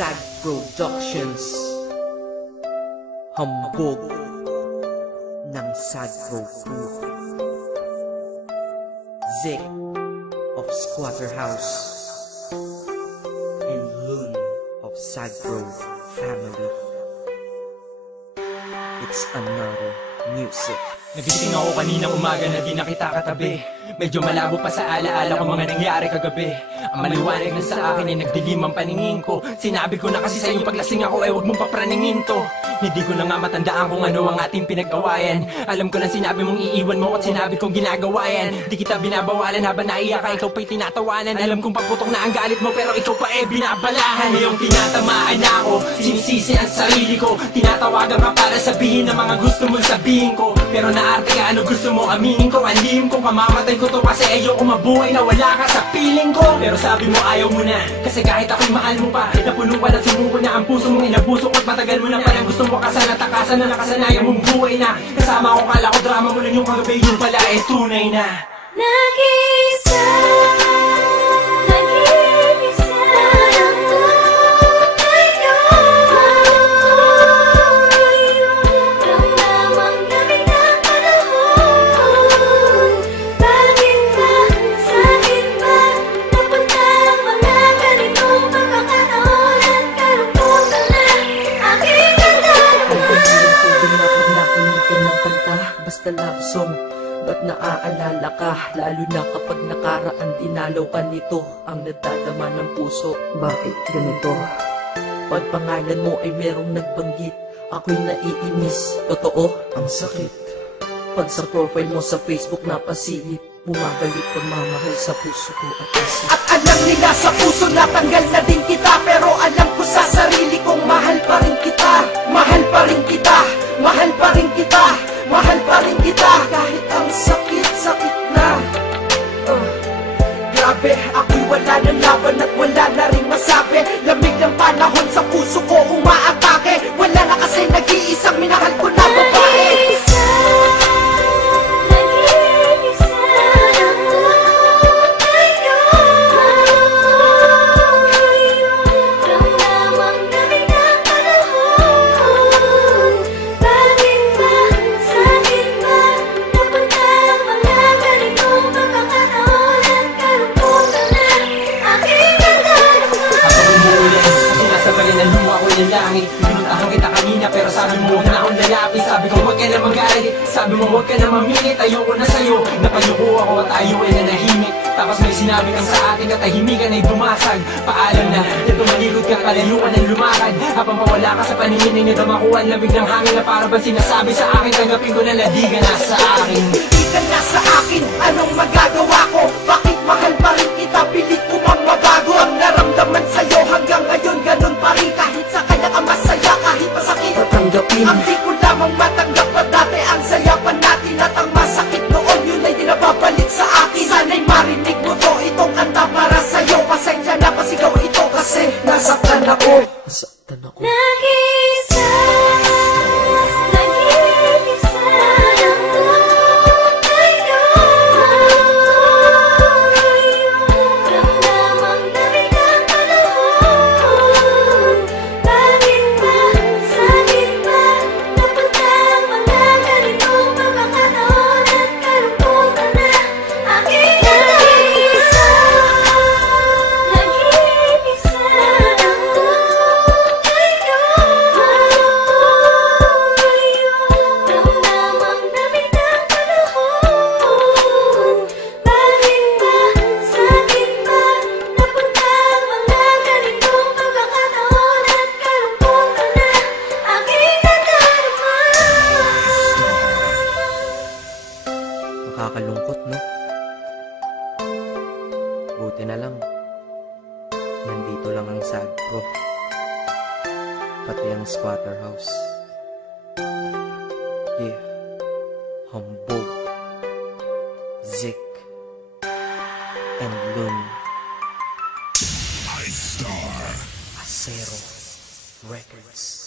SAG Productions. Hambog ng SAG Pro Crew. Zick of Squatter House and Loon of SAG Pro Family. It's another music. Nagising ako kaninang umaga na di na kita katabi. Medyo malabo pa sa alaala ko mga nangyari kagabi. Ang maliwanag na sa akin ay nagdilim ang paningin ko. Sinabi ko na kasi sa'yo paglasing ako ay huwag mong papraningin to. Hindi ko na nga matandaan kung ano ang ating pinag-awayan. Alam ko lang sinabi mong iiwan mo at sinabi kong ginagawa yan. Di kita binabawalan habang naiyak ka, ikaw pa'y tinatawanan. Alam kong pagputok na ang galit mo pero ikaw pa binabalahan. Ngayong tinatamaan ako, sinisisi ang sarili ko. Tinatawagan ka para sabihin ang mga gusto mong sabihin ko. Pero naarte ka, ano gusto mo aminin ko? Ang lihim ko, kamamatay ko to kasi ayoko mabuhay na wala ka sa piling ko. Pero sabi mo ayaw mo na, kasi kahit ako'y mahal mo pa, napuno pa na sumuko na ang puso mong inabuso ko't matagal mo na palang gusto mo kasana takasan na nakasanayan mong buhay na. Kasama ko kala ko drama mo lang yung kagabi, yung pala tunay na. Nag-iisa, nag-iisa ako ngayon. Ramdamang lamig ng panahon. Bakit ba, sakit ba, napunta ang mga ganitong pagkakataon at kalungkutan na aking nagdarama. Nakinig ka ng kanta, basta love song. Ba't naaalala ka, lalo na kapag nakaraan dinalaw ka nito, ang nadadama ng puso. Bakit ganito? Pag pangalan mo ay merong nagbanggit, ako'y naiinis, totoo, ang sakit. Pag sa profile mo sa Facebook napasilip, bumabalik pagmamahal sa puso ko at isip. At alam nila sa puso natanggal na din kita, pero alam ko sa sarili kong mahal pa rin kita. Mahal pa rin kita, mahal pa rin kita, mahal pa rin kita. Kahit ang sakit-sakit na grabe, ako'y wala ng laban at wala na rin masabi. Lamig ng panahon sa puso ko umaatake. Wala na kasi nag-iisang minahal ko na babae. Pinuntahan kita kanina pero sabi mo huwag na akong lalapit. Sabi ko huwag ka na mag-aalit, sabi mo huwag ka na mamilit. Ayoko na sa'yo, napayuko ako at tayo ay nanahimik. Tapos may sinabi kang sa ating katahimikan ay dumasag. Paalam na, dito malikot ka, kalayuan ng lumakad. Habang pawala ka sa paningin ay nadama ko ang lamig ng hangin na para bang sinasabi sa akin, tanggapin ko na ladi ka na sa akin. Hindi ka na sa akin, anong magagawa ko? Bakit mahal pa rin kita, pilit ko mang mabago. Ang naramdaman sa'yo hanggang ngayon ganun pa rin. Kahit sa kanya ka masaya, kahit masakit Tatanggapin. ang di ko lamang matanggap na dati ang saya pa natin. At ang masakit noon, yun ay di nababalik sa akin. Sana'y marinig mo to, itong kanta para sa'yo. Pasensya na pasigaw ito kasi nasaktan ako. Nasaktan ako. Nag-iisa, nag-iisa ako ngayon. Ramdamang lamig ng panahon. Bakit ba, sakit ba, napunta ang mga ganitong pagkakataon at kalungkutan na aking nag-iisa, nag-iisa ako ngayon. Ramdamang lamig ng panahon. Bakit ba, sakit ba, napunta ang mga ganitong pagkakataon at kalungkutan na aking nadarama. Makakalungkot, no? Buti na lang, nandito lang ang SAG Pro, pati ang Squatter House. Yeah, Hambog, Zick, and Loon. Acero Records.